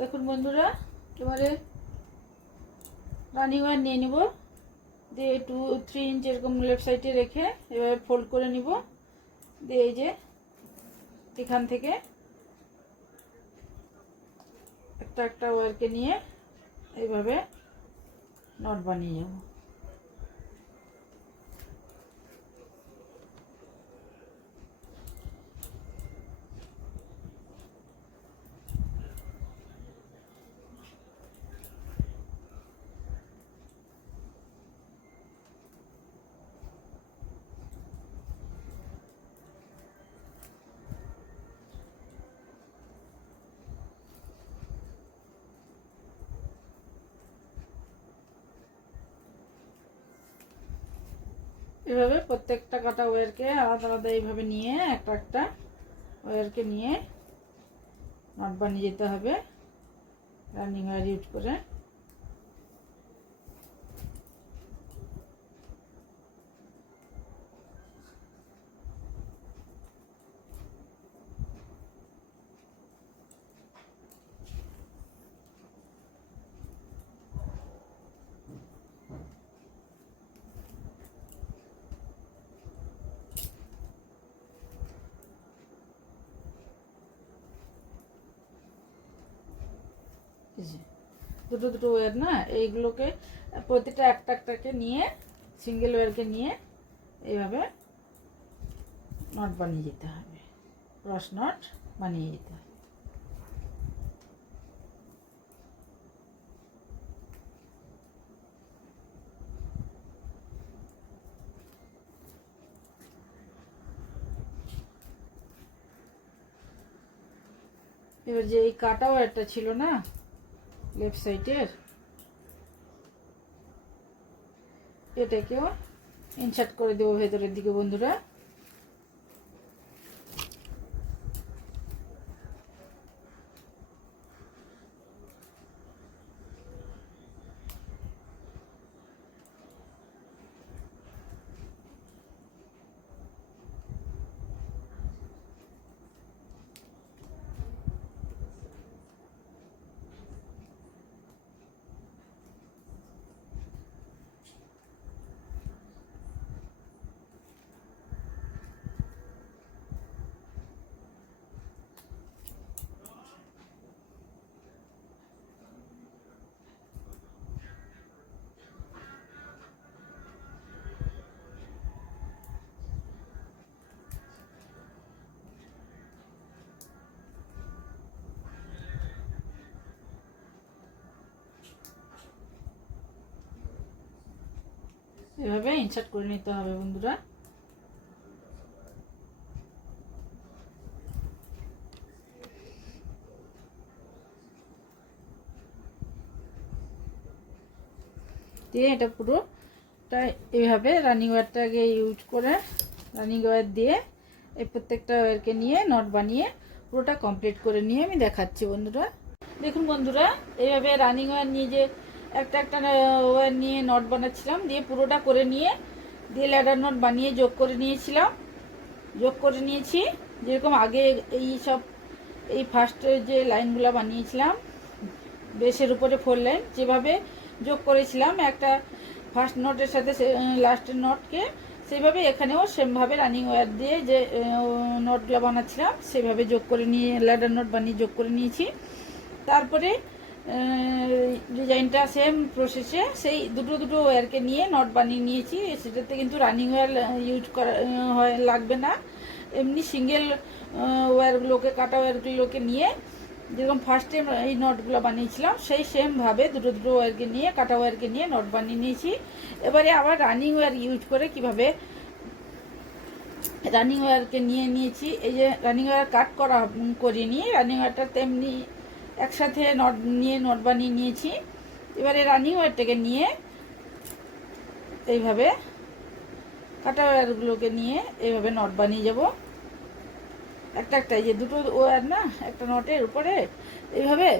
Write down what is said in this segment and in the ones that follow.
দেখুন বন্ধুরা, এবারে রানিং ওয়্যার নিয়ে নিব, দিয়ে 2-3 ইঞ্চ এরকম লেফট সাইডে রেখে এভাবে ফোল্ড করে নিব। দিয়ে এই যে এখান থেকে একটা একটা ওয়্যারকে নিয়ে এইভাবে নট বানিয়ে যাব। এভাবে প্রত্যেকটা কাটা ওয়্যারকে আলাদা আলাদা এইভাবে নিয়ে একটা একটা ওয়্যারকে নিয়ে নট বানিয়ে যেতে হবে রানিং ওয়্যার ইউজ করে। দুটো দুটো ওয়্যার না, এইগুলোকে প্রতিটা একটা একটাকে নিয়ে সিঙ্গেল ওয়্যারকে নিয়ে এইভাবে নট বানিয়ে যেতে হবে, ক্রস নট বানিয়ে যেতে হবে। এবার যে এই কাটা ওয়্যারটা ছিল না লেফট সাইডের, এটাকেও ইনসার্ট করে দেবো ভেতরের দিকে বন্ধুরা। এভাবে ইনসার্ট করে নিতে হবে বন্ধুরা। দিয়ে এটা পুরোটা এইভাবে রানিং ওয়্যারটাকে ইউজ করে রানিং ওয়্যার দিয়ে এই প্রত্যেকটা ওয়্যারকে নিয়ে নট বানিয়ে পুরোটা কমপ্লিট করে নিয়ে আমি দেখাচ্ছি বন্ধুরা। দেখুন বন্ধুরা, এইভাবে রানিং ওয়্যার নিয়ে যে একটা একটা ওয়্যার নিয়ে নট বানাচ্ছিলাম, দিয়ে পুরোটা করে নিয়ে দিয়ে ল্যাডার নট বানিয়ে যোগ করে নিয়েছি। যেরকম আগে এই ফার্স্টের যে লাইনগুলো বানিয়েছিলাম বেসের উপরে 4 লাইন যেভাবে যোগ করেছিলাম একটা ফার্স্ট নটের সাথে লাস্টের নটকে, সেইভাবে এখানেও সেমভাবে রানিং ওয়্যার দিয়ে যে নটগুলো বানাচ্ছিলাম সেভাবে যোগ করে নিয়ে ল্যাডার নট বানিয়ে যোগ করে নিয়েছি। তারপরে ডিজাইনটা সেম প্রসেসে সেই দুটো দুটো ওয়্যারকে নিয়ে নট বানিয়ে নিয়েছি। সেটাতে কিন্তু রানিং ওয়্যার ইউজ করা লাগবে না, এমনি সিঙ্গেল ওয়্যারগুলোকে কাটা ওয়্যারগুলোকে নিয়ে যেরকম ফার্স্টে এই নটগুলো বানিয়েছিলাম সেই সেমভাবে দুটো দুটো ওয়্যারকে নিয়ে কাটা ওয়্যারকে নিয়ে নট বানিয়ে নিয়েছি। এবারে আবার রানিং ওয়্যার ইউজ করে কিভাবে রানিং ওয়্যারকে নিয়েছি, এই যে রানিং ওয়্যার কাট করিনি, রানিং ওয়্যারটা তেমনি একসাথে নট বানিয়ে নিয়েছি। এবারে রানিং ওয়্যারটাকে নিয়ে এইভাবে কাটা ওয়্যারগুলোকে নিয়ে এইভাবে নট বানিয়ে যাব একটা একটা, এই যে দুটো ওয়্যার না একটা নটের উপরে এইভাবে,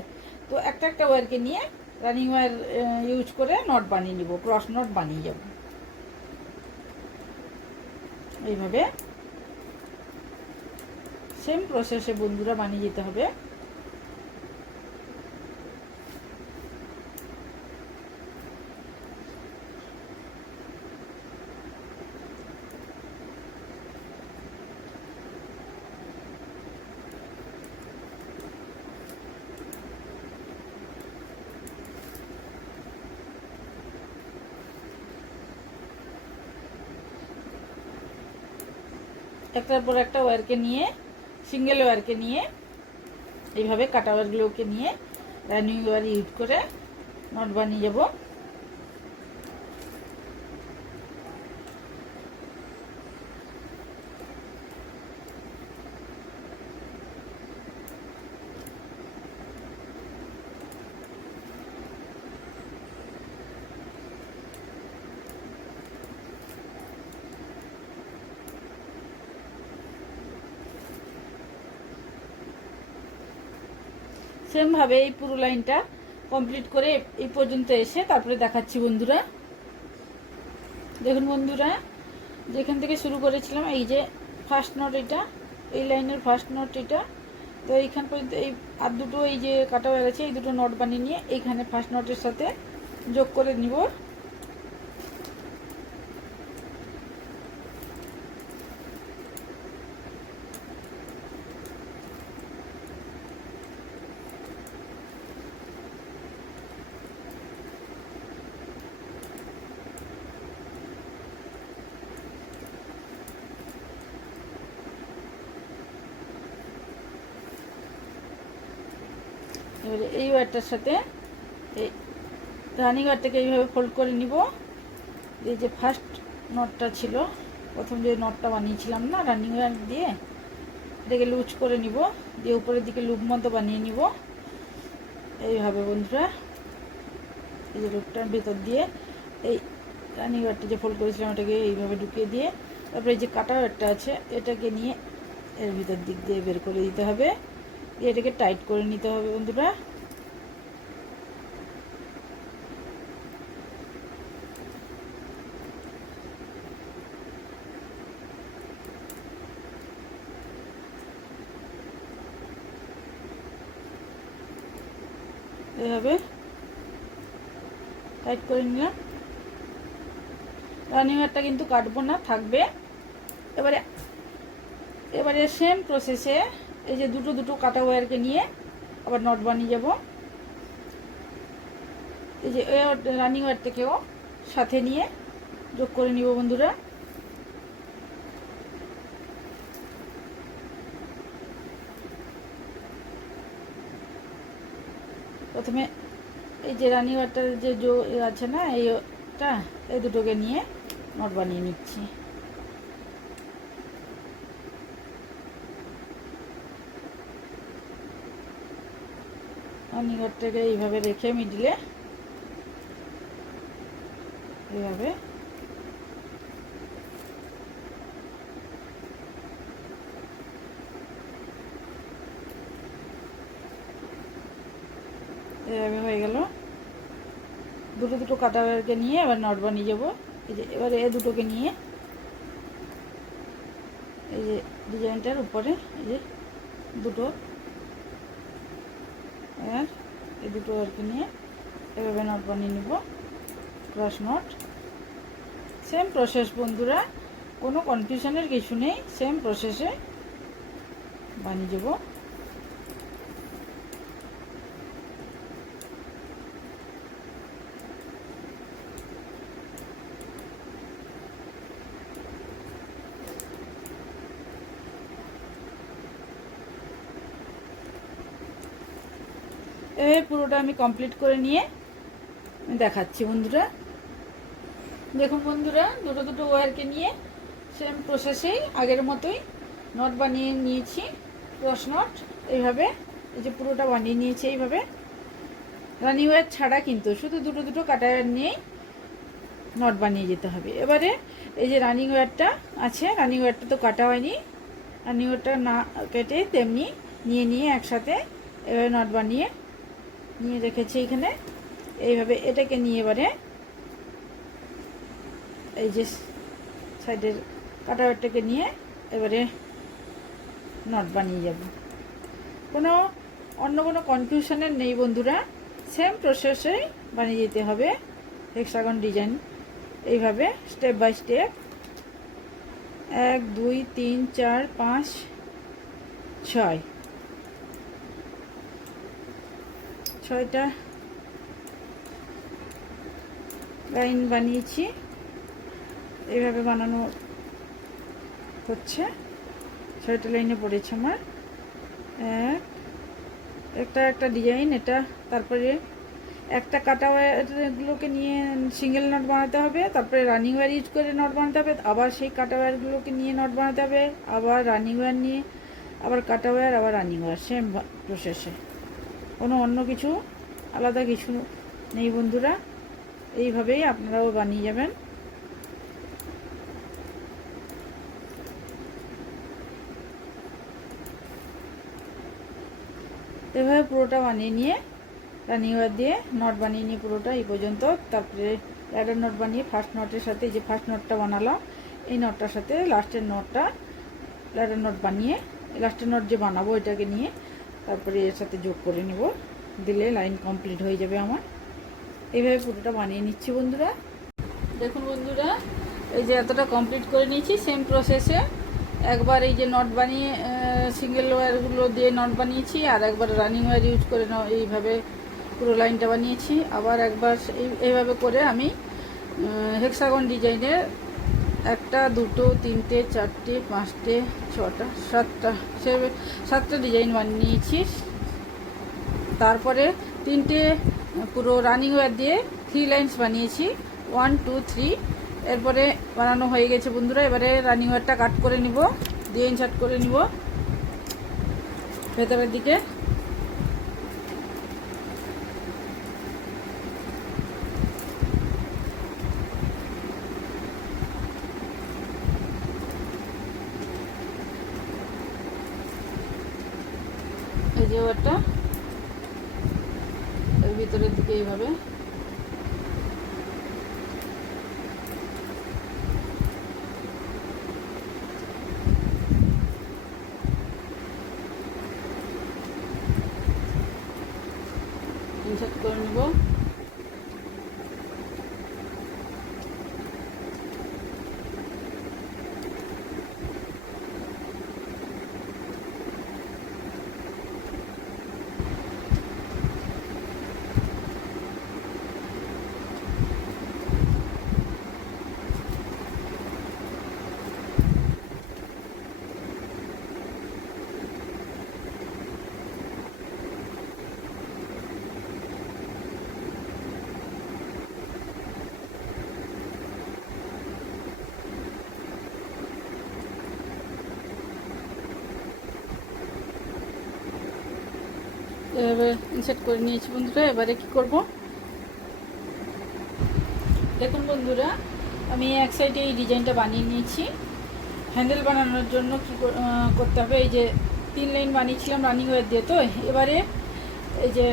তো একটা একটা ওয়্যারকে নিয়ে রানিং ওয়্যার ইউজ করে নট বানিয়ে নিব, ক্রস নট বানিয়ে যাব। এইভাবে সেম প্রসেসে বন্ধুরা বানিয়ে যেতে হবে। একটার পর একটা ওয়্যারকে নিয়ে, সিঙ্গেল ওয়্যারকে নিয়ে, এইভাবে কাটা ওয়্যারগুলোকে নিয়ে রানিং ওয়্যার ইউজ করে নট বানিয়ে যাব। সেমভাবে এই পুরো লাইনটা কমপ্লিট করে এই পর্যন্ত এসে তারপরে দেখাচ্ছি বন্ধুরা। দেখুন বন্ধুরা, যেখান থেকে শুরু করেছিলাম এই যে ফার্স্ট নট, এটা এই লাইনের ফার্স্ট নট এটা, তো এইখান পর্যন্ত এই আর দুটো এই যে কাটা হয়ে গেছে এই দুটো নট বানিয়ে নিয়ে এইখানে ফার্স্ট নটের সাথে যোগ করে নিব। এবারে এই ওয়্যারটার সাথে এই রানিং ওয়্যারটাকে এইভাবে ফোল্ড করে নিব। এই যে ফার্স্ট নটটা ছিল, প্রথম যে নটটা বানিয়েছিলাম না রানিং ওয়্যার দিয়ে, এটাকে লুজ করে নিব, দিয়ে উপরের দিকে লুপ মতো বানিয়ে নিব এইভাবে বন্ধুরা। এই যে লুপটার ভিতর দিয়ে এই রানিং ওয়্যারটা যে ফোল্ড করেছিলাম ওটাকে এইভাবে ঢুকিয়ে দিয়ে, তারপরে এই যে কাটা ওয়্যারটা আছে এটাকে নিয়ে এর ভিতর দিক দিয়ে বের করে দিতে হবে, দিয়ে এটাকে টাইট করে নিতে হবে বন্ধুরা। এভাবে টাইট করে নিলাম। রানিং ওয়্যারটা কিন্তু কাটবো না, থাকবে। এবারে সেম প্রসেসে এই যে দুটো দুটো কাটা ওয়্যারকে নিয়ে আবার নট বানিয়ে যাব। এই যে রানিং ওয়্যারটাকেও সাথে নিয়ে যোগ করে নিব বন্ধুরা। প্রথমে এই যে রানিং ওয়্যারটার যে আছে না এইটা, এই দুটোকে নিয়ে নট বানিয়ে নিচ্ছি। রানিং ওয়্যারটাকে এইভাবে রেখে মিডিলে এইভাবে এভাবে হয়ে গেল। দুটো দুটো কাটা ওয়্যারকে নিয়ে এবার নট বানিয়ে যাবো। এই যে এবারে এ দুটোকে নিয়ে এই যে ডিজাইনটার উপরে এই যে দুটো আর এই দুটো ওয়্যারকে নিয়ে এভাবে নট বানিয়ে নিব, ক্রস নট। সেম প্রসেস বন্ধুরা, কোনো কনফিউশনের কিছু নেই, সেম প্রসেসে বানিয়ে যাব। এভাবে পুরোটা আমি কমপ্লিট করে নিয়ে দেখাচ্ছি বন্ধুরা। দেখুন বন্ধুরা, দুটো দুটো ওয়্যারকে নিয়ে সেম প্রসেসেই আগের মতোই নট বানিয়ে নিয়েছি, ক্রস নট। এইভাবে এই যে পুরোটা বানিয়ে নিয়েছি এইভাবে, রানিং ওয়্যার ছাড়া কিন্তু শুধু দুটো দুটো কাটা ওয়্যার নিয়েই নট বানিয়ে যেতে হবে। এবারে এই যে রানিং ওয়্যারটা আছে, রানিং ওয়্যারটা তো কাটা হয়নি, রানিং ওয়্যারটা না কেটে তেমনি নিয়ে একসাথে এভাবে নট বানিয়ে নিয়ে রেখেছি এখানে। এইভাবে এটাকে নিয়ে এবারে এই যে সাইডের কাটা ওয়্যারটাকে নিয়ে এবারে নট বানিয়ে যাব। অন্য কোনো কনফিউশনের নেই বন্ধুরা, সেম প্রসেসে বানিয়ে যেতে হবে হেক্সাগন ডিজাইন। এইভাবে স্টেপ বাই স্টেপ 1 2 3 4 5 6 6টা লাইন বানিয়েছি। এইভাবে বানানো হচ্ছে। 6টা লাইনে পড়েছে আমার। একটা ডিজাইন এটা। তারপরে একটা কাটা ওয়্যারগুলোকে নিয়ে সিঙ্গেল নট বানাতে হবে, তারপরে রানিং ওয়্যার ইউজ করে নট বানাতে হবে, আবার সেই কাটা ওয়্যারগুলোকে নিয়ে নট বানাতে হবে, আবার রানিং ওয়্যার নিয়ে আবার কাটা ওয়্যার, আবার রানিং ওয়্যার, সেম প্রসেসে, কোনো অন্য কিছু আলাদা কিছু নেই বন্ধুরা। এইভাবেই আপনারাও বানিয়ে যাবেন। এভাবে পুরোটা বানিয়ে নিয়ে রানিং ওয়্যার দিয়ে নট বানিয়ে নিয়ে পুরোটা এই পর্যন্ত, তারপরে ল্যাডার নট বানিয়ে ফার্স্ট নটের সাথে, এই যে ফার্স্ট নটটা বানালাম এই নটটার সাথে লাস্টের নটটা ল্যাডার নট বানিয়ে, লাস্টের নট যে বানাবো এটাকে নিয়ে তারপরে এর সাথে যোগ করে নেব, দিলে লাইন কমপ্লিট হয়ে যাবে আমার। এইভাবে পুরোটা বানিয়ে নিচ্ছি বন্ধুরা। দেখুন বন্ধুরা, এই যে এতটা কমপ্লিট করে নিয়েছি সেম প্রসেসে। একবার এই যে নট বানিয়ে সিঙ্গেল ওয়্যারগুলো দিয়ে নট বানিয়েছি, আর একবার রানিং ওয়্যার ইউজ করে এইভাবে পুরো লাইনটা বানিয়েছি। আবার একবার এইভাবে করে আমি হেক্সাগন ডিজাইনের 1, 2, 3, 4, 5, 6, 7টা ডিজাইন বানিয়েছি। তারপরে 3টে পুরো রানিং ওয়্যার দিয়ে 3 লাইন্স বানিয়েছি, 1, 2, 3। এরপরে বানানো হয়ে গেছে বন্ধুরা। এবারে রানিং ওয়্যারটা কাট করে নিব, দিয়ে ইনসার্ট করে নিব ভেতরের দিকে। এই যে ওয়্যারটা এর ভিতরের দিকে এইভাবে ইনসার্ট করে নেব। এভাবে ইনসার্ট করে নিয়েছি বন্ধুরা। এবারে কি করব দেখুন বন্ধুরা, আমি এক সাইডে এই ডিজাইনটা বানিয়ে নিয়েছি। হ্যান্ডেল বানানোর জন্য কি করতে হবে, এই যে 3 লাইন বানিয়েছিলাম রানিং ওয়্যার দিয়ে, তো এবারে এই যে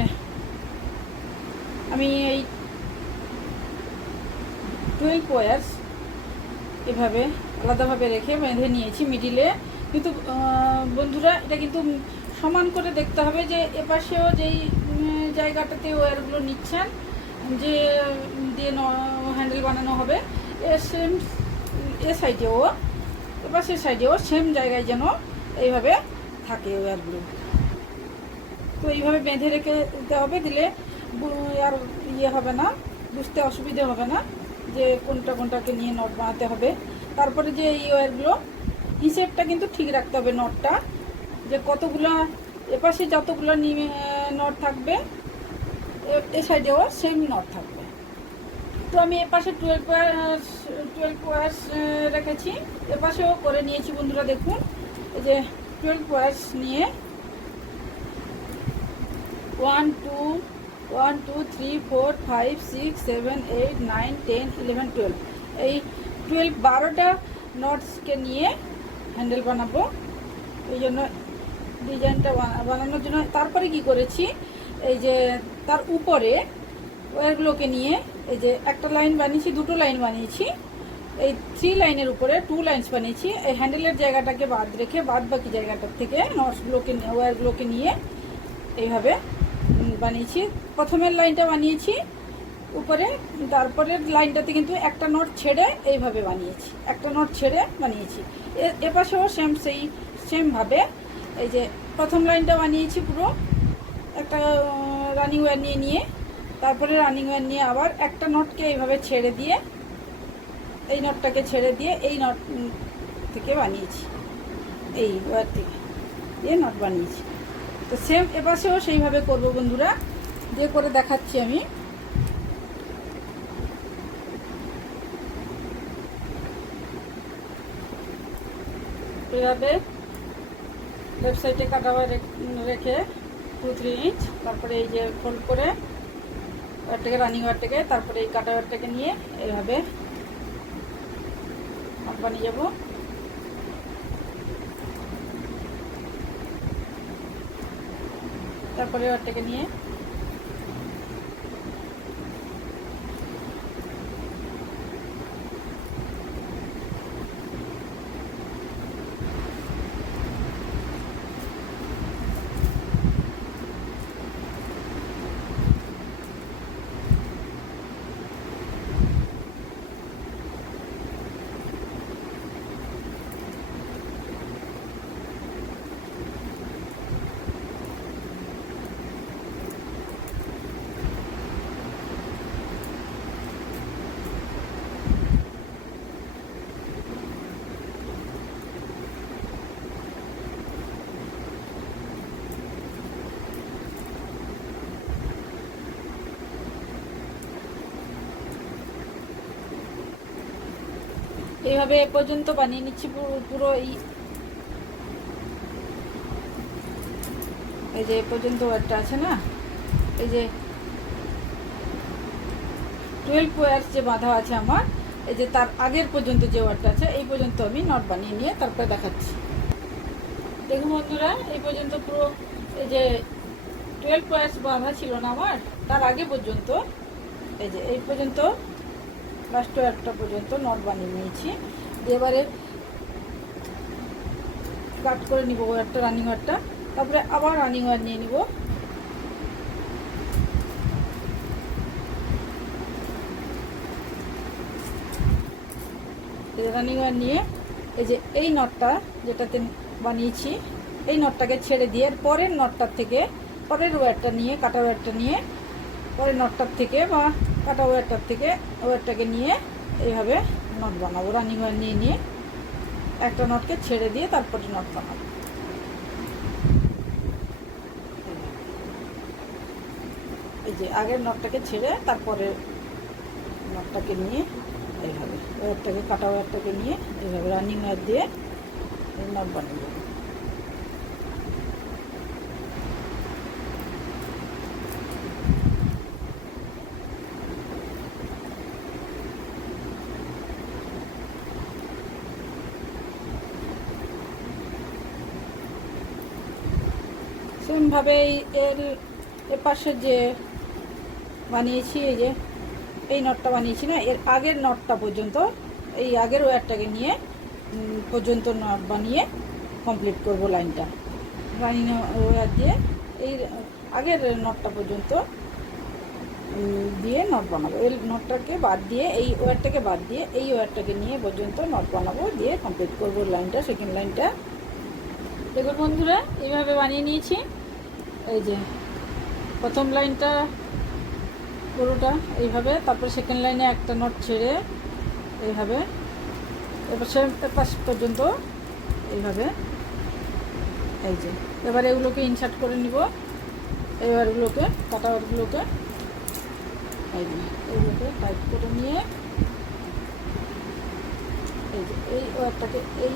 আমি এই 12 ওয়্যার্স এভাবে আলাদাভাবে রেখে বেঁধে নিয়েছি মিডিলে। কিন্তু বন্ধুরা এটা কিন্তু সমান করে দেখতে হবে যে এপাশেও যেই জায়গাটাতে ওয়্যারগুলো নিচ্ছেন যে দিয়ে হ্যান্ডেল বানানো হবে, সেম সাইডেও এপাশের সাইডেও সেম জায়গায় যেন এইভাবে থাকে ওয়্যারগুলো। তো এইভাবে বেঁধে রেখে দিতে হবে, দিলে আর ইয়ে হবে না, বুঝতে অসুবিধে হবে না যে কোনটাকে নিয়ে নট বানাতে হবে। তারপরে যে এই ওয়্যারগুলো হিসেবটা কিন্তু ঠিক রাখতে হবে, নটটা যে কতগুলা এপাশে যতগুলো নট থাকবে এ সাইডেও সেম নট থাকবে। তো আমি এপাশে 12 ওয়্যার্স রেখেছি, এপাশেও করে নিয়েছি বন্ধুরা। দেখুন এই যে 12 ওয়্যার্স নিয়ে 1, 2, 3, 4, 5, 6, 7, 8, 9, 10, 11, 12 এই 12টা নটসকে নিয়ে হ্যান্ডেল বানাবো। এই জন্য ডিজাইনটা বানানোর জন্য তারপরে কি করেছি, এই যে তার উপরে ওয়্যারগুলোকে নিয়ে এই যে একটা লাইন বানিয়েছি, 2টো লাইন বানিয়েছি, এই 3 লাইনের উপরে 2 লাইনস বানিয়েছি। এই হ্যান্ডেলের জায়গাটাকে বাদ রেখে বাদ বাকি জায়গাটার থেকে নটসগুলোকে ওয়্যারগুলোকে নিয়ে এইভাবে বানিয়েছি। প্রথমের লাইনটা বানিয়েছি উপরে, তারপরের লাইনটাতে কিন্তু একটা নট ছেড়ে এইভাবে বানিয়েছি, একটা নট ছেড়ে বানিয়েছি। এপাশেও সেমভাবে এই যে প্রথম লাইনটা বানিয়েছি পুরো একটা রানিং ওয়্যার নিয়ে তারপরে রানিং ওয়্যার নিয়ে আবার একটা নটকে এইভাবে ছেড়ে দিয়ে, এই নটটাকে ছেড়ে দিয়ে এই নট থেকে বানিয়েছি। এই ওয়ার থেকে দিয়ে নট বানিয়েছি। তো সেম এপাশেও সেইভাবে করব বন্ধুরা, দিয়ে করে দেখাচ্ছি আমি। এভাবে লেফট সাইডে কাটা রেখে 2-3 ইঞ্চ, তারপরে এই যে ফোল্ড করে ওয়ারটাকে, রানিং ওয়ারটাকে, তারপরে এই কাটা ওয়ারটাকে নিয়ে এইভাবে নট বানিয়ে যাব। তারপরে ওয়ারটাকে নিয়ে এইভাবে এ পর্যন্ত বানিয়ে নিচ্ছি পুরো এই যে এ পর্যন্ত ওয়ারটা আছে না, এই যে 12 ওয়ার্স যে বাঁধা আছে আমার, এই যে তার আগের পর্যন্ত যে ওয়ারটা আছে এই পর্যন্ত আমি নট বানিয়ে নিয়ে তারপরে দেখাচ্ছি। দেখুন বন্ধুরা, এই পর্যন্ত পুরো এই যে 12 ওয়ার্স বাঁধা ছিল না আমার, তার আগে পর্যন্ত এই যে এই পর্যন্ত লাস্ট ওয়ারটা পর্যন্ত নট বানিয়ে নিয়েছি। এবারে কাট করে নিব ওয়ারটা, রানিং ওয়ারটা, তারপরে আবার রানিং ওয়ার নিয়ে নিব। রানিং ওয়ার নিয়ে এই যে এই নটটা যেটাতে বানিয়েছি এই নটটাকে ছেড়ে দিয়ে পরের নটটার থেকে, পরের ওয়ারটা নিয়ে, কাটা ওয়ারটা নিয়ে, পরের নটটার থেকে বা কাটা ওয়ারটার থেকে ওয়ারটাকে নিয়ে এইভাবে নট বানাবো। রানিং ওয়ার নিয়ে নিয়ে একটা নটকে ছেড়ে দিয়ে তারপরে নট বানাবো। এই যে আগের নটটাকে ছেড়ে তারপরে নটটাকে নিয়ে এইভাবে ওয়ারটাকে, কাটা ওয়ারটাকে নিয়ে এইভাবে রানিং ওয়ার দিয়ে নট বানিয়ে দেবো। সেমভাবে এর এপাশে যে বানিয়েছি, এই যে এই নটটা বানিয়েছি না, এর আগের নটটা পর্যন্ত, এই আগের ওয়্যারটাকে নিয়ে পর্যন্ত নট বানিয়ে কমপ্লিট করব লাইনটা। রানিং ওয়্যার দিয়ে এই আগের নটটা পর্যন্ত দিয়ে নট বানাবো। এই নটটাকে বাদ দিয়ে, এই ওয়্যারটাকে বাদ দিয়ে এই ওয়্যারটাকে নিয়ে পর্যন্ত নট বানাবো, দিয়ে কমপ্লিট করব লাইনটা, সেকেন্ড লাইনটা। দেখুন বন্ধুরা, এইভাবে বানিয়ে নিয়েছি। এই যে প্রথম লাইনটা পুরোটা এইভাবে, তারপরে সেকেন্ড লাইনে একটা নট ছেড়ে এইভাবে, এবার পাশ পর্যন্ত এইভাবে। এই যে এবার এগুলোকে ইনসার্ট করে নিব। এবার এগুলোকে, কাটা ওয়ারগুলোকে এই যে এইগুলোকে টাইট করে নিয়ে এই যে এই ওয়ারটাকে এই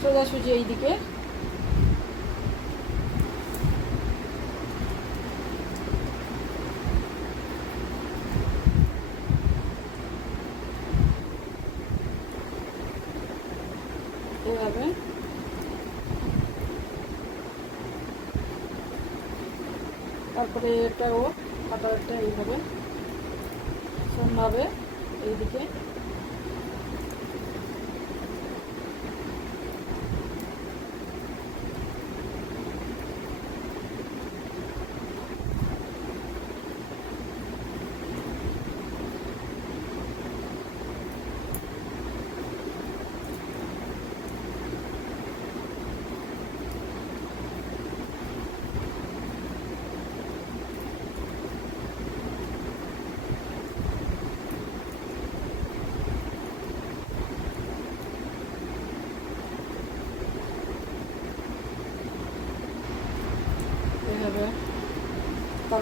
সোজাসুজি এই দিকে এভাবে, তারপরে এটাও কাটা ওয়ারটা এইভাবে সেমভাবে এইদিকে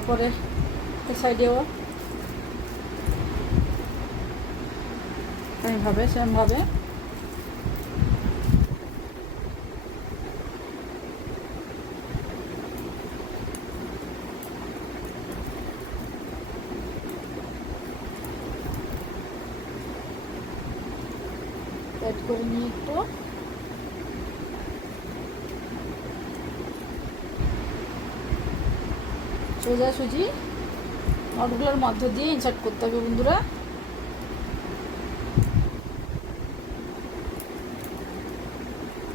তারপরে এই সাইডেও এইভাবে সেমভাবে অ্যাড করে নিয়ে একটু সোজাসুজি নটগুলোর মধ্য দিয়ে ইনসার্ট করতে হবে বন্ধুরা।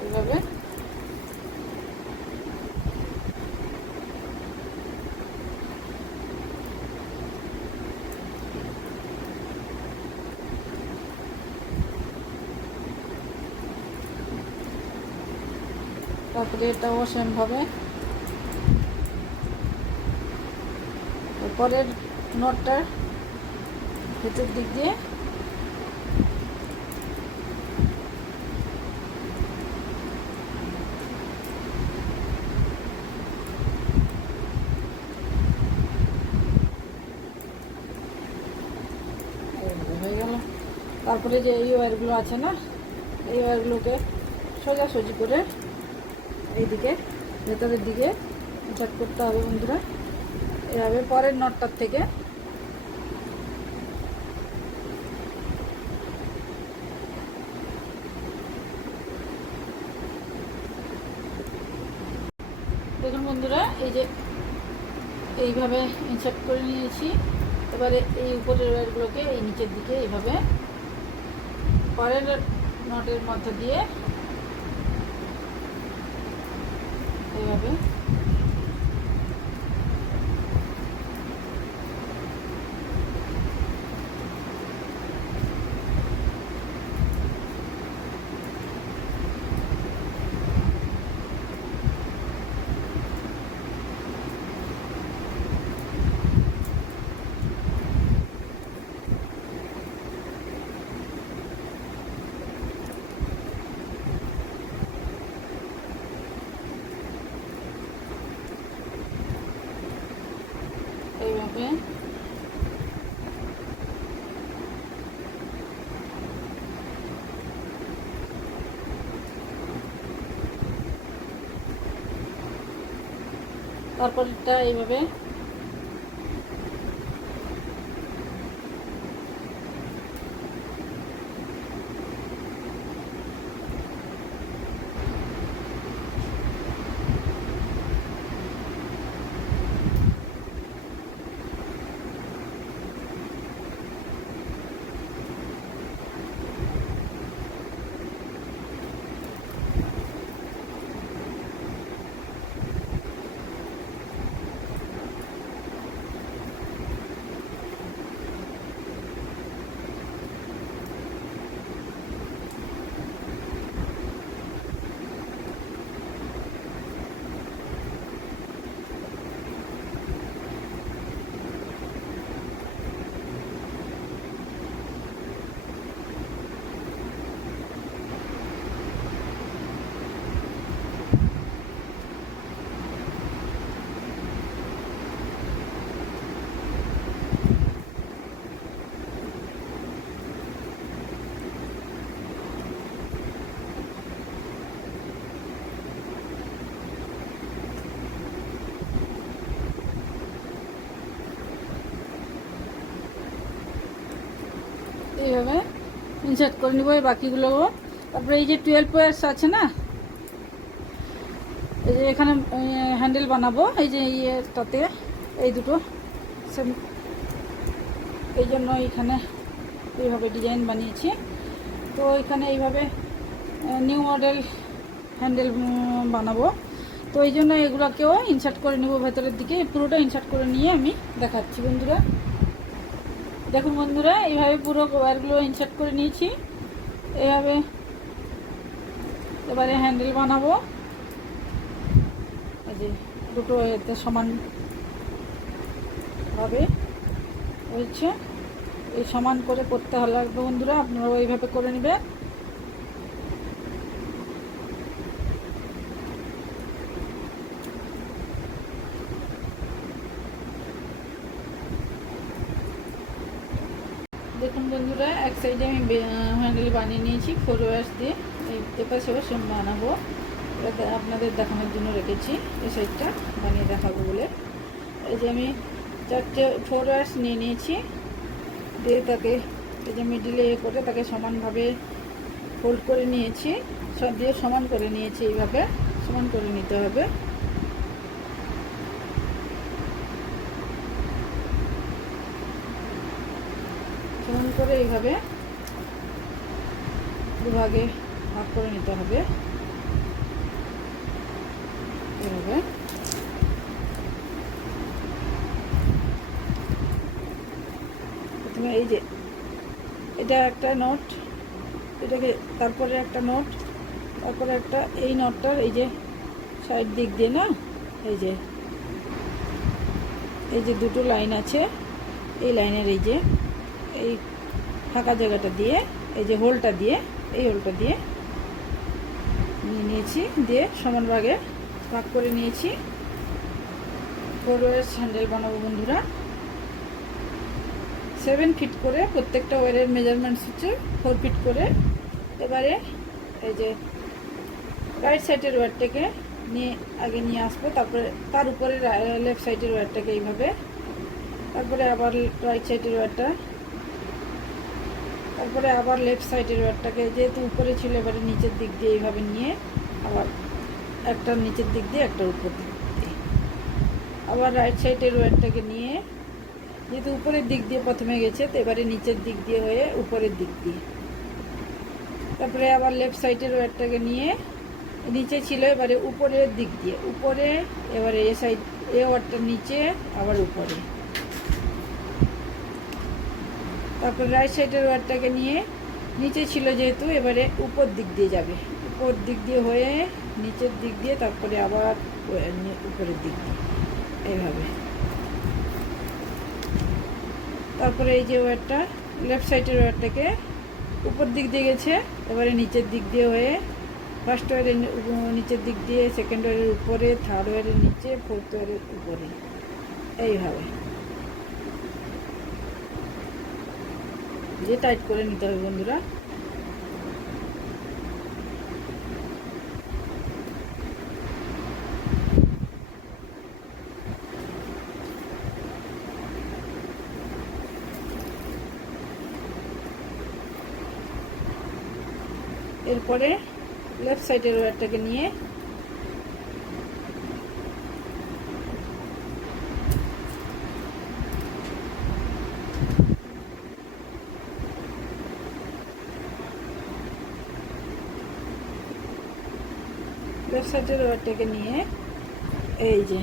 এইভাবে তারপরে এটাও সেমভাবে পরের নটটার ভেতর দিক দিয়ে হয়ে গেল। তারপরে যে এই ওয়্যারগুলো আছে না, এই ওয়্যারগুলোকে সোজাসুজি করে এইদিকে ভেতরের দিকে ইনসার্ট করতে হবে বন্ধুরা। এভাবে পরের নটটার থেকে দেখুন বন্ধুরা, এই যে এইভাবে ইনসার্ট করে নিয়েছি। এবারে এই উপরের ওয়্যারগুলোকে এই নিচের দিকে এইভাবে পরের নটের মধ্যে দিয়ে এইভাবে এইভাবে তারপরটা এইভাবে এইভাবে ইনসার্ট করে নেবো এই বাকিগুলো। তারপরে এই যে 12 ওয়্যার্স আছে না, এই যে এখানে হ্যান্ডেল বানাবো, এই যে ইয়েটাতে এই দুটো সেম, এই জন্য এখানে এইভাবে ডিজাইন বানিয়েছি। তো এখানে এইভাবে নিউ মডেল হ্যান্ডেল বানাবো, তো এই জন্য এগুলোকেও ইনসার্ট করে নেব ভেতরের দিকে। পুরোটা ইনসার্ট করে নিয়ে আমি দেখাচ্ছি বন্ধুরা। দেখুন বন্ধুরা, এইভাবে পুরো ওয়্যারগুলো ইনসার্ট করে নিয়েছি। এইভাবে এবারে হ্যান্ডেল বানাবো, এই যে দুটো এতে সমানভাবে হয়েছে। এই সমান করে করতে লাগবে বন্ধুরা, আপনারা ওইভাবে করে নেবেন। দেখুন বন্ধুরা, এক সাইডে আমি হ্যান্ডেল বানিয়ে নিয়েছি 4 ওয়ার্স দিয়ে। এপাশেও সেম বানাবো, এটা আপনাদের দেখানোর জন্য রেখেছি। এই সাইডটা বানিয়ে দেখাবো বলে এই যে আমি 4টে 4 ওয়ার্স নিয়ে নিয়েছি, দিয়ে তাকে এই যে মিডিলে করে তাকে সমানভাবে ফোল্ড করে নিয়েছি, সব দিয়ে সমান করে নিয়েছি। এইভাবে সমান করে নিতে হবে। সমান করে এইভাবে দুভাগে ভাগ করে নিতে হবে। এইভাবে প্রথমে এই যে এটা একটা নট, এটাকে তারপরে একটা নট, তারপরে একটা এই নটটার এই যে সাইড দিক দিয়ে না এই যে দুটো লাইন আছে, এই লাইনের এই যে এই ফাঁকা জায়গাটা দিয়ে এই যে হোলটা দিয়ে এই হোলটা দিয়ে নিয়ে নিয়েছি, দিয়ে সমান ভাগে ভাগ করে নিয়েছি। 4 ওয়ার্স হ্যান্ডেল বানাবো বন্ধুরা। 7 ফিট করে প্রত্যেকটা ওয়ারের মেজারমেন্টস হচ্ছে 4 ফিট করে। এবারে এই যে রাইট সাইডের ওয়ারটাকে আগে নিয়ে আসবো, তারপরে তার উপরে লেফট সাইডের ওয়ারটাকে এইভাবে, তারপরে আবার রাইট সাইডের ওয়ারটা, তারপরে আবার লেফট সাইডের ওয়ারটাকে, যেহেতু উপরে ছিল এবারে নিচের দিক দিয়ে এইভাবে নিয়ে আবার একটা নিচের দিক দিয়ে একটা উপর দিক দিয়ে, আবার রাইট সাইডের ওয়ারটাকে নিয়ে, যেহেতু উপরের দিক দিয়ে প্রথমে গেছে তো এবারে নিচের দিক দিয়ে হয়ে উপরের দিক দিয়ে, তারপরে আবার লেফট সাইডের ওয়ারটাকে নিয়ে নিচে ছিল এবারে উপরের দিক দিয়ে উপরে, এবারে এ সাইড এ ওয়ারটা নিচে আবার উপরে, তারপরে রাইট সাইডের ওয়ারটাকে নিয়ে নিচে ছিল যেহেতু এবারে উপর দিক দিয়ে যাবে, উপর দিক দিয়ে হয়ে নিচের দিক দিয়ে, তারপরে আবার উপরের দিক দিয়ে এইভাবে। তারপরে এই যে ওয়ারটা লেফট সাইডের ওয়ারটাকে উপর দিক দিয়ে গেছে, এবারে নিচের দিক দিয়ে হয়ে ফার্স্ট ওয়ারের নিচের দিক দিয়ে, সেকেন্ড ওয়ারের উপরে, থার্ড ওয়ারের নিচে, ফোর্থ ওয়ারের উপরে, এইভাবে দিয়ে টাইট করে নিতে হবে বন্ধুরা। এরপরে লেফট সাইডের ওয়্যারটাকে নিয়ে লেফট সাইডের ওয়্যারটাকে নিয়ে এই যে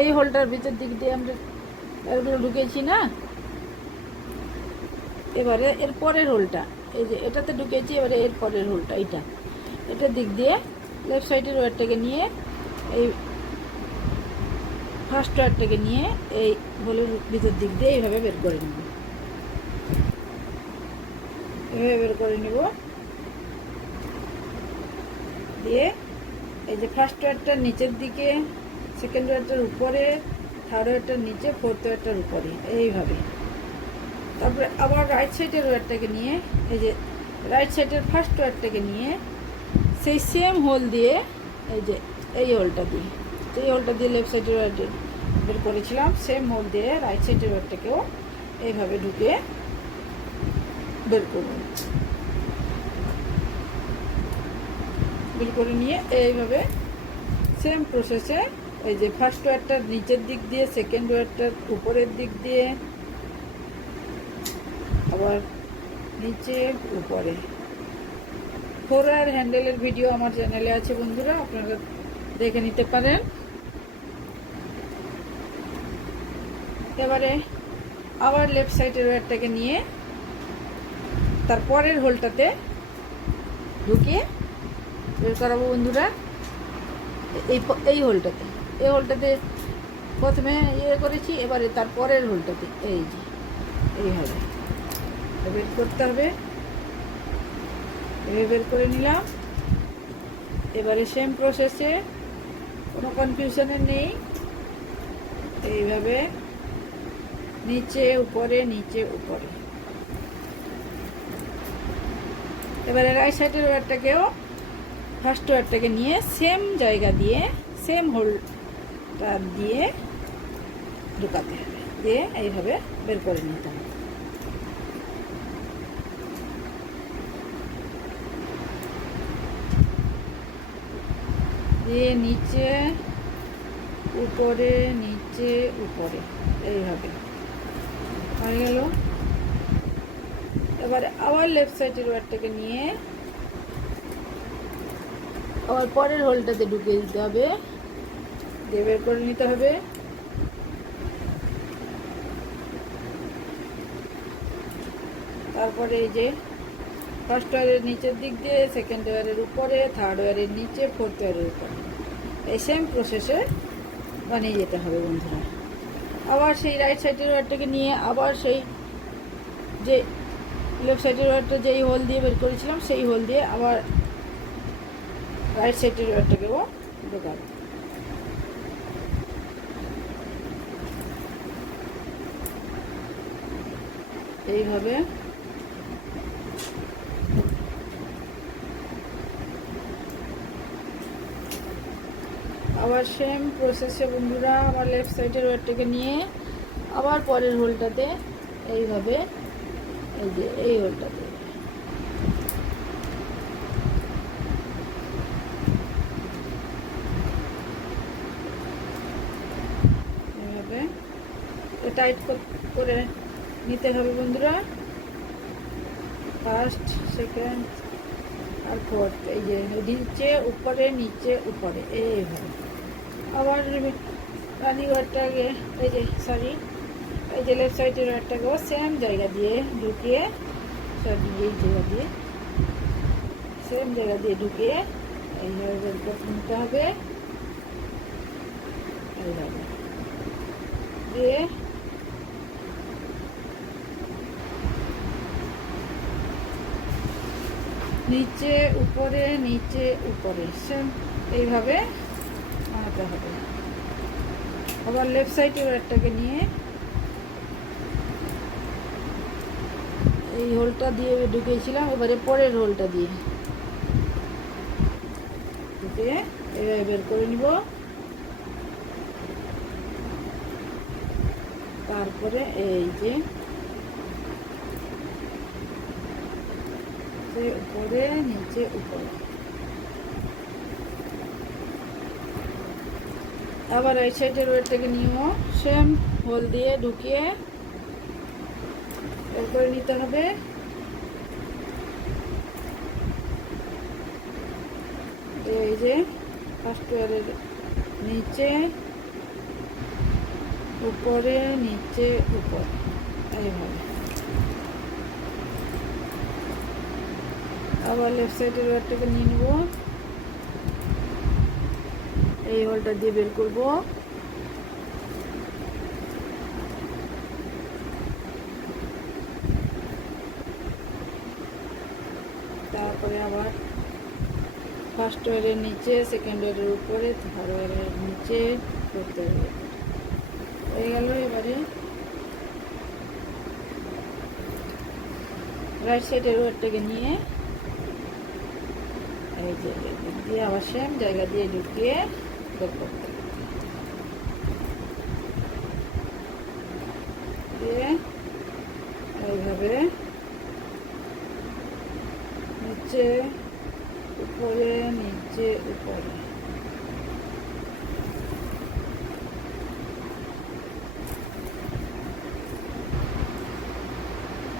এই হোলটার ভিতর দিক দিয়ে আমরা এগুলো ঢুকেছি না, এবারে এর পরের হোলটা এই যে এটাতে ঢুকেছি, এবারে এর পরের হোলটা এটার দিক দিয়ে লেফট সাইডের ওয়্যারটাকে নিয়ে এই ফার্স্ট ওয়্যারটাকে নিয়ে এই হোলের ভিতর দিক দিয়ে এইভাবে বের করে নেব, এভাবে বের করে নেব। দিয়ে এই যে ফার্স্ট ওয়্যারটার নিচের দিকে, সেকেন্ড ওয়্যারটার উপরে, থার্ড ওয়্যারটার নিচে, ফোর্থ ওয়্যারটার উপরে, এইভাবে। তারপরে আবার রাইট সাইডের ওয়্যারটাকে নিয়ে এই যে রাইট সাইডের ফার্স্ট ওয়্যারটাকে নিয়ে সেই সেম হোল দিয়ে এই যে এই হোলটা দিয়ে, এই হোলটা দিয়ে লেফট সাইডের ওয়্যারটা বের করেছিলাম, সেম হোল দিয়ে রাইট সাইডের ওয়্যারটাকেও এইভাবে ঢুকে বের করব, বের করে নিয়ে এইভাবে সেম প্রসেসে এই যে ফার্স্ট ওয়্যারটার নিচের দিক দিয়ে, সেকেন্ড ওয়্যারটার উপরের দিক দিয়ে, আবার নিচে উপরে। 4 ওয়্যার হ্যান্ডেলের ভিডিও আমার চ্যানেলে আছে বন্ধুরা, আপনারা দেখে নিতে পারেন। এবারে আবার লেফট সাইডের ওয়্যারটাকে নিয়ে তারপরের হোলটাতে ঢুকিয়ে বের করাবো বন্ধুরা। এই হোলটাতে প্রথমে করেছি, এবারে তারপরের হোলটাতে এই যে এইভাবে বের করতে হবে, এভাবে বের করে নিলাম। এবারে সেম প্রসেসে, কোনো কনফিউশনের নেই, এইভাবে নিচে উপরে নিচে উপরে এবারে রাইট সাইডের ওয়্যারটাকেও ফার্স্ট ওয়্যারটাকে নিয়ে সেম জায়গা দিয়ে সেম হোলটা দিয়ে ঢুকাতে হবে, দিয়ে এইভাবে বের করে নিতে হবে। দিয়ে নিচে উপরে নিচে উপরে এইভাবে হয়ে গেল। এবারে আবার লেফট সাইডের ওয়্যারটাকে নিয়ে আবার পরের হোলটাতে ঢুকিয়ে দিতে হবে, দিয়ে বের করে নিতে হবে। তারপরে এই যে ফার্স্ট ওয়্যারের নিচের দিক দিয়ে, সেকেন্ড ওয়্যারের উপরে, থার্ড ওয়্যারের নিচে, ফোর্থ ওয়্যারের উপরে, এই সেম প্রসেসে বানিয়ে যেতে হবে বন্ধুরা। আবার সেই রাইট সাইডের ওয়্যারটাকে নিয়ে আবার সেই যে লেফট সাইডের ওয়্যারটা যেই হোল দিয়ে বের করেছিলাম সেই হোল দিয়ে আবার রাইট সাইডের ওয়্যারটাকেও ঢোকাবো। এইভাবে আবার সেম প্রসেসে বন্ধুরা আবার লেফট সাইডের ওয়্যারটাকে নিয়ে আবার পরের হোলটাতে এইভাবে এই যে এই হোলটাতে এইভাবে টাইট করে নিতে হবে বন্ধুরা। ফার্স্ট, সেকেন্ড আর ফোর্থ, এই যে নিচে উপরে নিচে উপরে এইভাবে। আবার রানিং ওয়্যারটাকে এই যে এই যে লেফট সাইডের ওয়্যারটাকেও সেম জায়গা দিয়ে ঢুকিয়ে এই জায়গা দিয়ে সেম জায়গা দিয়ে ঢুকিয়ে এইভাবে বের করে নিতে হবে। এইভাবে দিয়ে নিচে উপরে নিচে উপরে সেম এইভাবে বানাতে হবে। আবার লেফট সাইডের ওয়্যারটাকে নিয়ে এই হোলটা দিয়ে ঢুকিয়েছিলাম, এবারে পরের হোলটা দিয়ে ঢুকিয়ে এইভাবে বের করে নিব। তারপরে এই যে উপরে নিচে উপরে আবার এই সাইডের ওয়্যারটাকে নিয়েও সেম হোল দিয়ে ঢুকিয়ে বের করে নিতে হবে। এই যে ফার্স্ট ওয়্যারের নিচে উপরে নিচে উপরে এইভাবে। আবার লেফট সাইডের ওয়্যারটাকে নিয়ে নেব, এই হোলটা দিয়ে বের করব। তারপরে আবার ফার্স্ট ওয়্যারের নিচে, সেকেন্ড ওয়্যারের উপরে, থার্ড ওয়্যারের নিচে, ফোর্থ ওয়্যারের হয়ে গেল। এবারে রাইট সাইডের ওয়্যারটাকে নিয়ে এই যে দিয়ে আবার সেম জায়গা দিয়ে ঢুকিয়ে বের করতে দিয়ে এইভাবে নিচে উপরে নিচে উপরে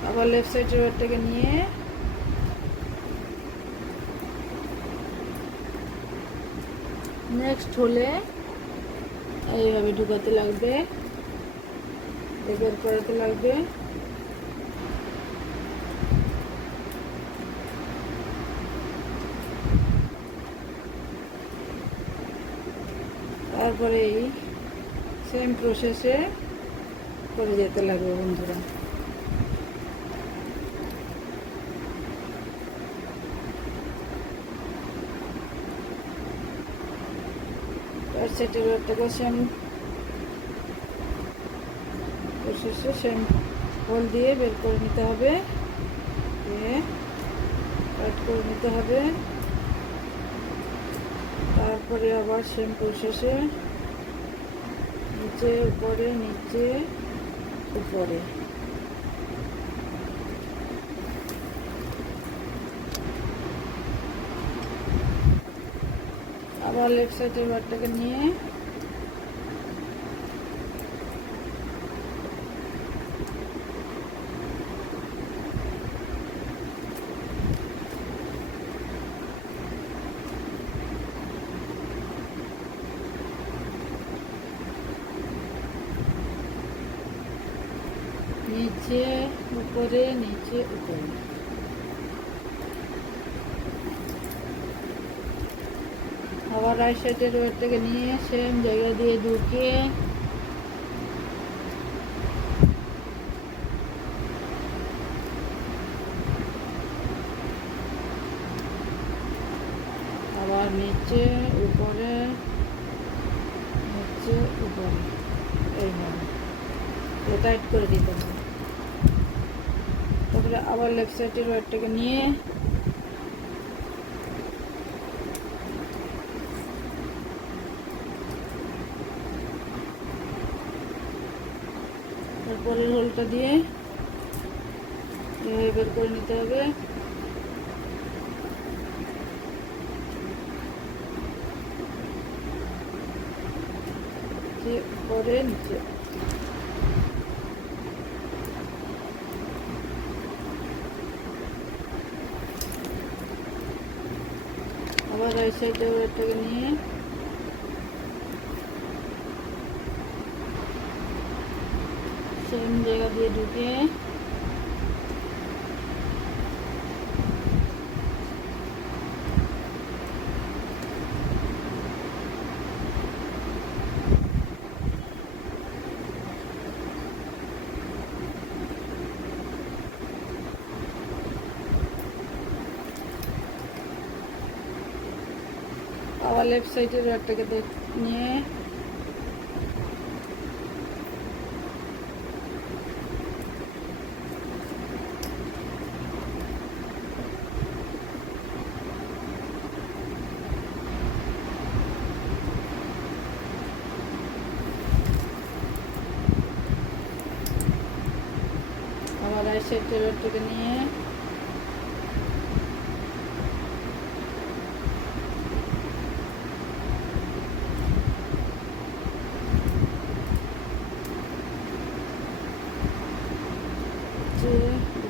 আবার লেফট সাইডের ওয়্যারটাকে নিয়ে নেক্সট হলে এইভাবে ঢুকাতে লাগবে, বের করাতে লাগবে। তারপরে এই সেম প্রসেসে করে যেতে লাগবে বন্ধুরা। সেটের ওয়্যারটাকে সেম প্রসেসে সেম হোল দিয়ে বের করে নিতে হবে। দিয়ে টাইট করে নিতে হবে। তারপরে আবার সেম প্রসেসে নিচে উপরে নিচে উপরে আবার লেফট সাইডের বারটাকে নিয়ে নিচে উপরে নিচে উপরে আবার রাইট সাইডের ওয়ারটাকে নিয়ে সেম জায়গা দিয়ে ঢুকিয়ে আবার নিচে উপরে নিচে উপরে এইভাবে টাইট করে দিতে হবে। তারপরে আবার লেফট সাইডের ওয়ারটাকে নিয়ে তারপরের হোলটা দিয়ে এভাবে বের করে নিতে হবে। উপরে নিচে আবার রাইট সাইডে ওটাকে নিয়ে সেম জায়গা দিয়ে ঢুকে আবার লেফট সাইডের একটাকে নিয়ে আবার রাইট সাইডের একটাকে নিয়ে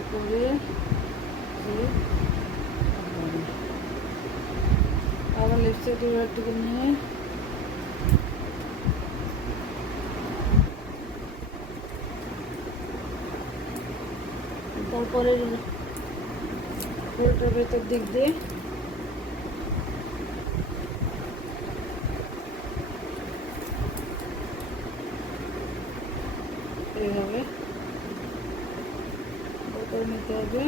উপরে আবার লেফট সাইডের একটাকে নিয়ে তারপরে ফুলটার ভেতর দিক দিয়ে এইভাবে করে নিতে হবে।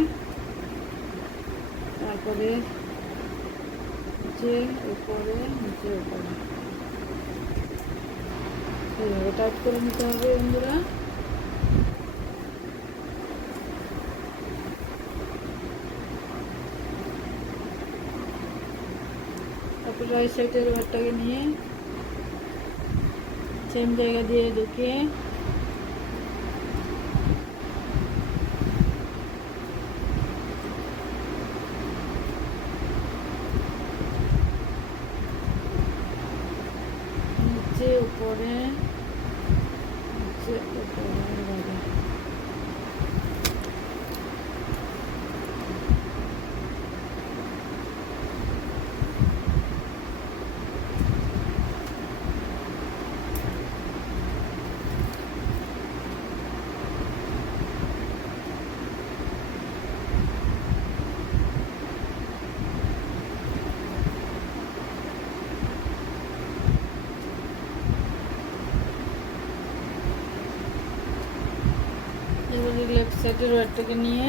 তারপরে নিচে উপরে নিচে উপরে এইভাবে টাইট করে নিতে হবে বন্ধুরা। তারপর রাইট সাইডের ঘরটাকে নিয়ে সেম জায়গা দিয়ে ঢুকিয়ে নিচে উপরে নিচে উপরে লেফট সাইডের ওয়ারটাকে নিয়ে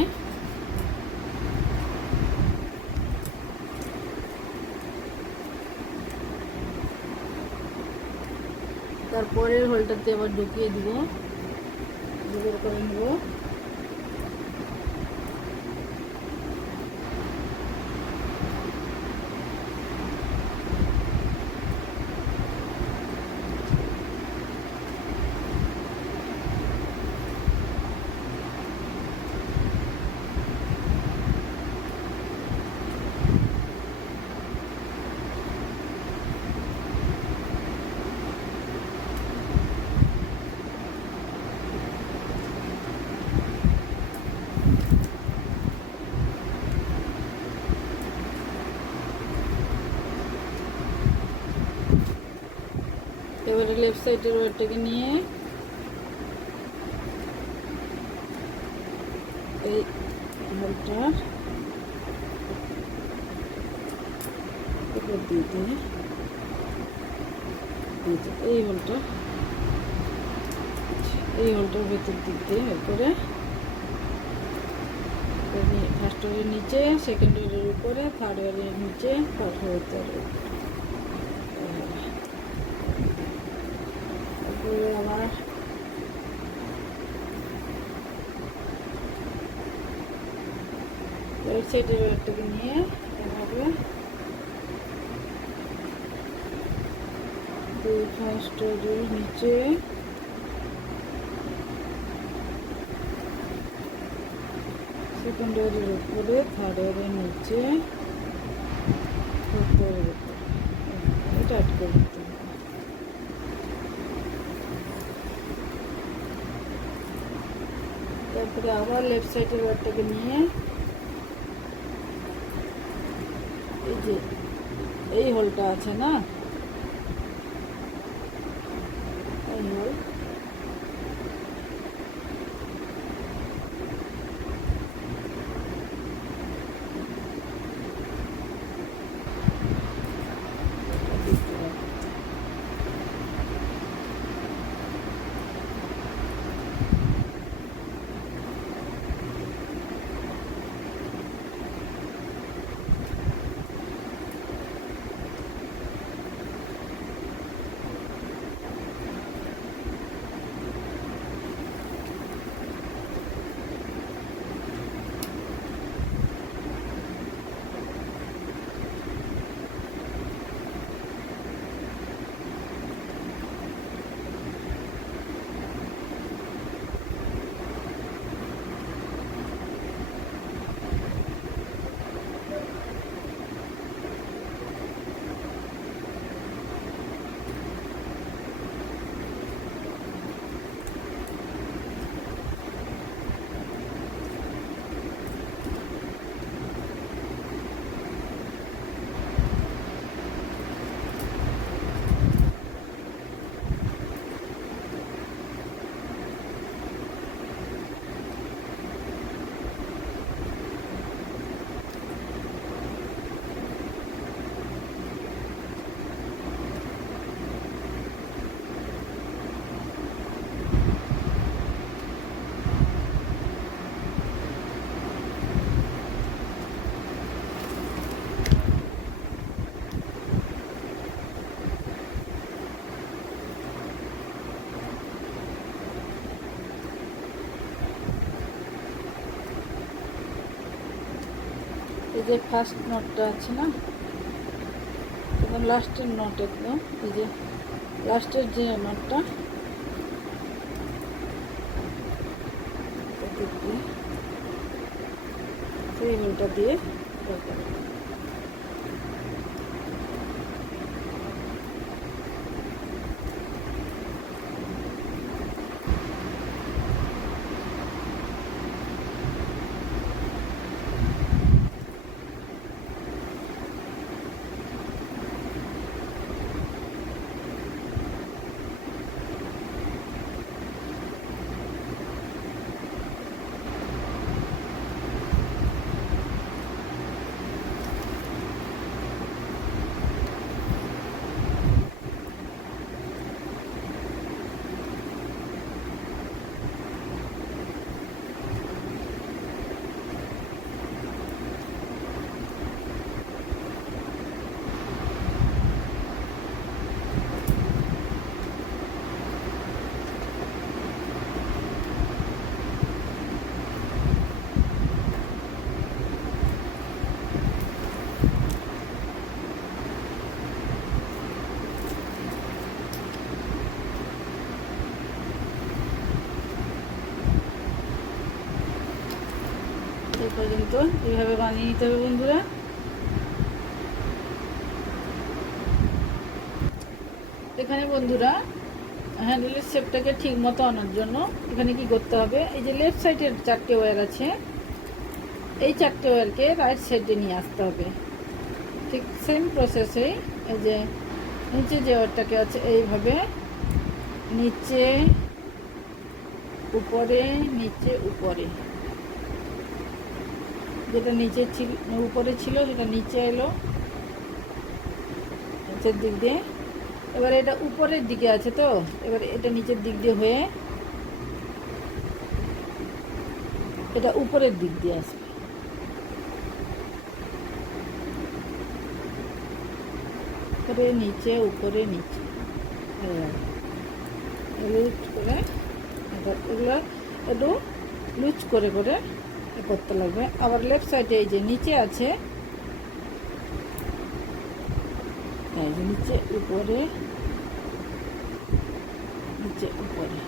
তারপরের হোলটাতে আবার ঢুকিয়ে দিব, বের করে নেব। এবারে লেফট সাইডের ওয়ারটাকে নিয়ে এই হোলটার উপর দিতে এই হোলটার ভেতর দিতে করে ফার্স্ট ওয়ারের নিচে, সেকেন্ড ওয়ারের উপরে, থার্ড ওয়ারের নিচে, ফোর্থ ওয়ারের তারপরে আমার রাইট সাইডের ওয়ারটাকে নিয়ে এভাবে ফার্স্ট ওয়ারের নিচে, সেকেন্ড ওয়ারের উপরে, থার্ড ওয়ারের নিচে, ফোর্থ ওয়ারের উপরে এটা আটকে দিতে হবে। তারপরে আবার লেফট সাইডের ওয়ারটাকে নিয়ে এই যে এই হোলটা আছে না, এই হোল এই যে ফার্স্ট নটটা আছে না, একদম লাস্টের নট, একদম এই যে লাস্টের যে নটটা সেই হোলটা দিয়ে দরকার। এই পর্যন্ত এইভাবে বানিয়ে নিতে হবে বন্ধুরা। এখানে বন্ধুরা হ্যান্ডেলের শেপটাকে ঠিক মতো আনার জন্য এখানে কি করতে হবে, এই যে লেফট সাইডের 4টে ওয়্যার আছে, এই 4টে ওয়্যারকে রাইট সাইডে নিয়ে আসতে হবে। ঠিক সেম প্রসেসেই এই যে নিচে যে ওয়্যারটাকে আছে এইভাবে নিচে উপরে, নিচে উপরে, যেটা নিচে ছিল উপরে ছিল সেটা নিচে এলো নিচের দিক দিয়ে। এবার এটা উপরের দিকে আছে তো, এবার এটা নিচের দিক দিয়ে হয়ে এটা উপরের দিক দিয়ে আসবে। উপরে নিচে, উপরে নিচে, লুজ করে এগুলো একটু লুজ করে করে করতে লাগবে। আবার লেফট সাইডে এই যে নিচে আছে, এই যে নিচে উপরে, নিচে উপরে,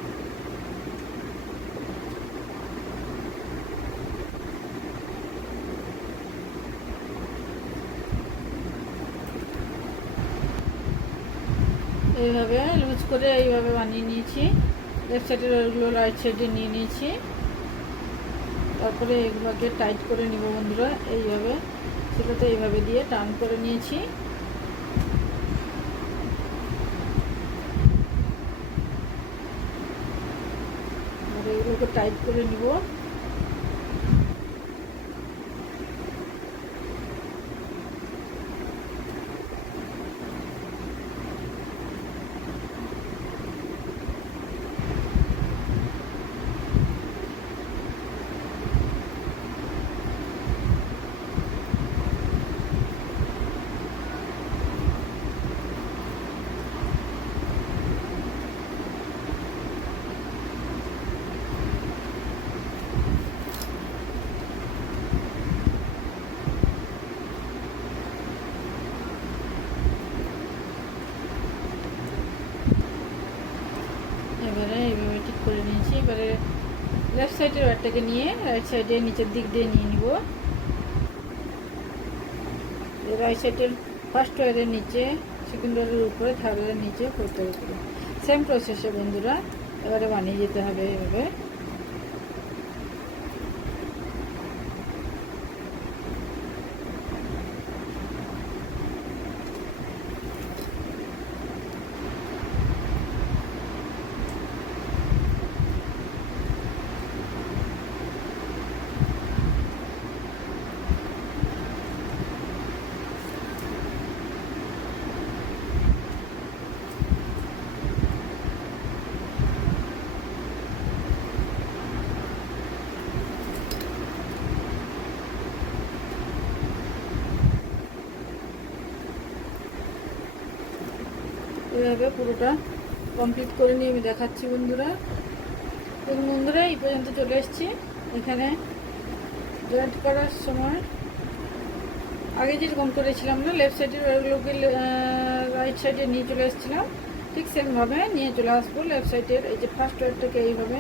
এইভাবে লুজ করে এইভাবে বানিয়ে নিয়েছি। লেফট সাইডের ওইগুলো রাইট সাইডে নিয়ে নিয়েছি। তারপরে এগুলোকে টাইট করে নিব বন্ধুরা, এইভাবে সেটাতে এইভাবে দিয়ে টান করে নিয়েছি। এগুলোকে টাইট করে নিব। এবারে এইভাবে ঠিক করে নিয়েছি। এবারে লেফট সাইডের ওয়ারটাকে নিয়ে রাইট সাইডে নিচের দিক দিয়ে নিয়ে নিব। রাইট সাইডের ফার্স্ট ওয়ারের নিচে, সেকেন্ড ওয়ারের উপরে, থার্ড ওয়ারের নিচে, ফোর্থ ওয়ারের উপরে, সেম প্রসেসে বন্ধুরা এবারে বানিয়ে যেতে হবে এভাবে। এভাবে পুরোটা কমপ্লিট করে নিয়ে আমি দেখাচ্ছি বন্ধুরা। এবং বন্ধুরা এই পর্যন্ত চলে এসেছি। এখানে জয়েন্ট করার সময় আগে যেরকম করেছিলাম না, লেফট সাইডের ওইগুলোকে রাইট সাইডে নিয়ে চলে এসেছিলাম, ঠিক সেমভাবে নিয়ে চলে আসবো লেফট সাইডের এই যে ফার্স্ট ওয়ারটাকে এইভাবে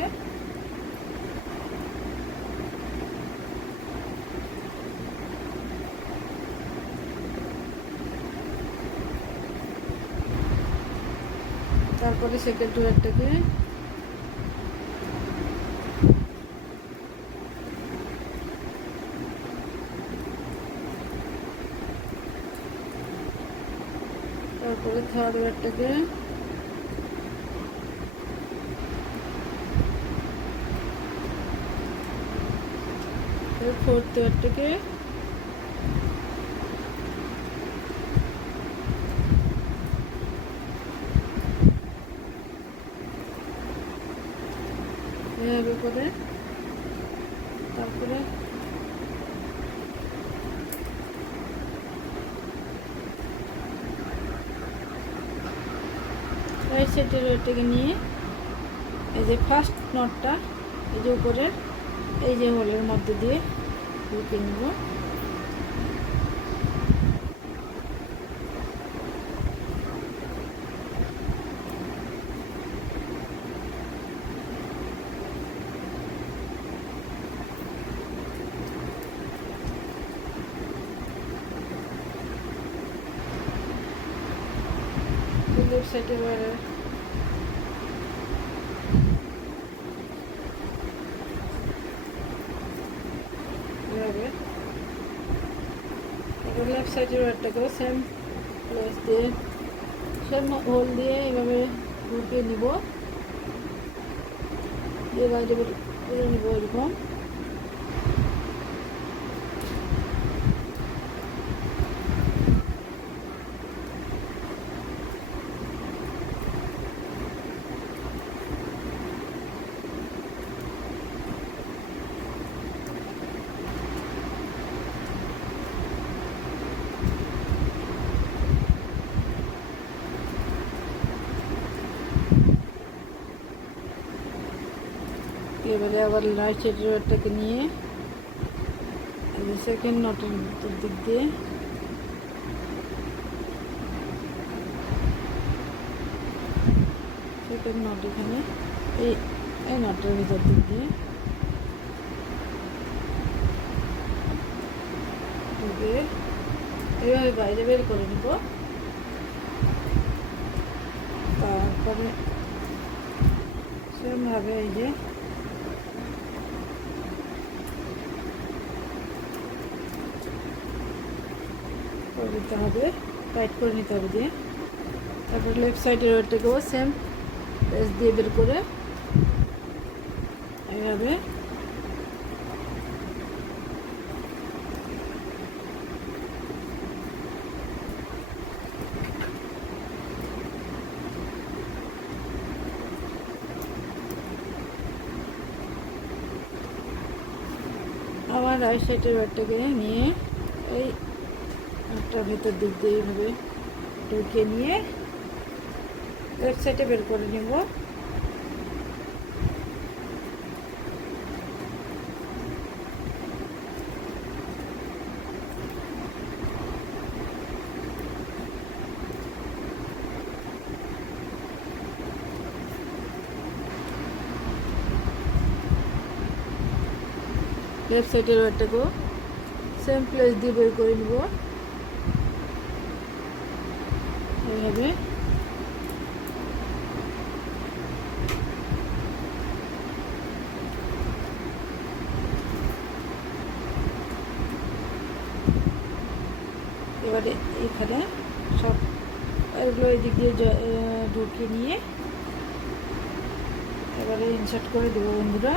তারপরে সেকেন্ড ওয়ারটাকে তারপরে থার্ড ওয়ারটাকে ফোর্থ ওয়ারটাকে এভাবে করে, তারপরে রাইট সাইডের ওইটাকে নিয়ে এই যে ফার্স্ট নটটা এই যে উপরের এই যে হোলের মধ্যে দিয়ে ঢুকে নেব। লেফট সাইডের ওয়ারের লেফট সাইডের ওয়ারটাকেও সেম প্লেস দিয়ে সেম হোল দিয়ে এইভাবে ঢুকিয়ে নিব। দিয়ে বাইরে বের করে নেব এরকম। এবারে আবার রাইট সাইডের ওয়ারটাকে নিয়ে সেকেন্ড নটের ভিতর দিক দিয়ে সেকেন্ড নট এখানে এই এই নটের ভিতর দিক দিয়ে এইভাবে বাইরে বের করে নিব। তারপরে সেমভাবে এই যে করে দিতে হবে, টাইট করে নিতে হবে দিয়ে। তারপর লেফট সাইডের ওয়ারটাকেও সেম পেজ দিয়ে বের করে এইভাবে আবার রাইট সাইডের ওয়ারটাকে নিয়ে এই একটা ভেতর দিক দিয়ে এইভাবে ঢুকে নিয়ে লেফট সাইডে বের করে নেব। লেফট সাইডের ওয়ারটাকেও সেম প্লেস দিয়ে বের করে নেব এইভাবে। এবারে এখানে সব এগুলো এই দিক দিয়ে ঢুকিয়ে নিয়ে এবারে ইনসার্ট করে দেবো বন্ধুরা।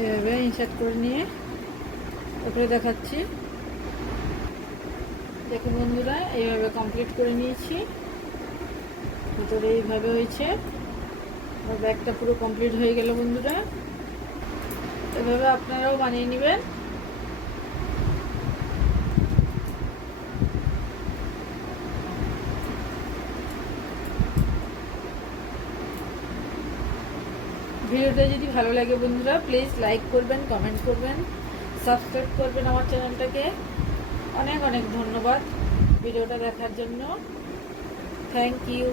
এভাবে ইনসার্ট করে নিয়ে ওপরে দেখাচ্ছি। দেখুন বন্ধুরা, এইভাবে কমপ্লিট করে নিয়েছি। ভিতরে এইভাবে হয়েছে। আমার ব্যাগটা পুরো কমপ্লিট হয়ে গেল বন্ধুরা। এভাবে আপনারাও বানিয়ে নেবেন। ভিডিওটা যদি ভালো লাগে বন্ধুরা প্লিজ লাইক করবেন, কমেন্ট করবেন, সাবস্ক্রাইব করবেন আমার চ্যানেলটাকে। অনেক অনেক ধন্যবাদ ভিডিওটা দেখার জন্য। Thank you.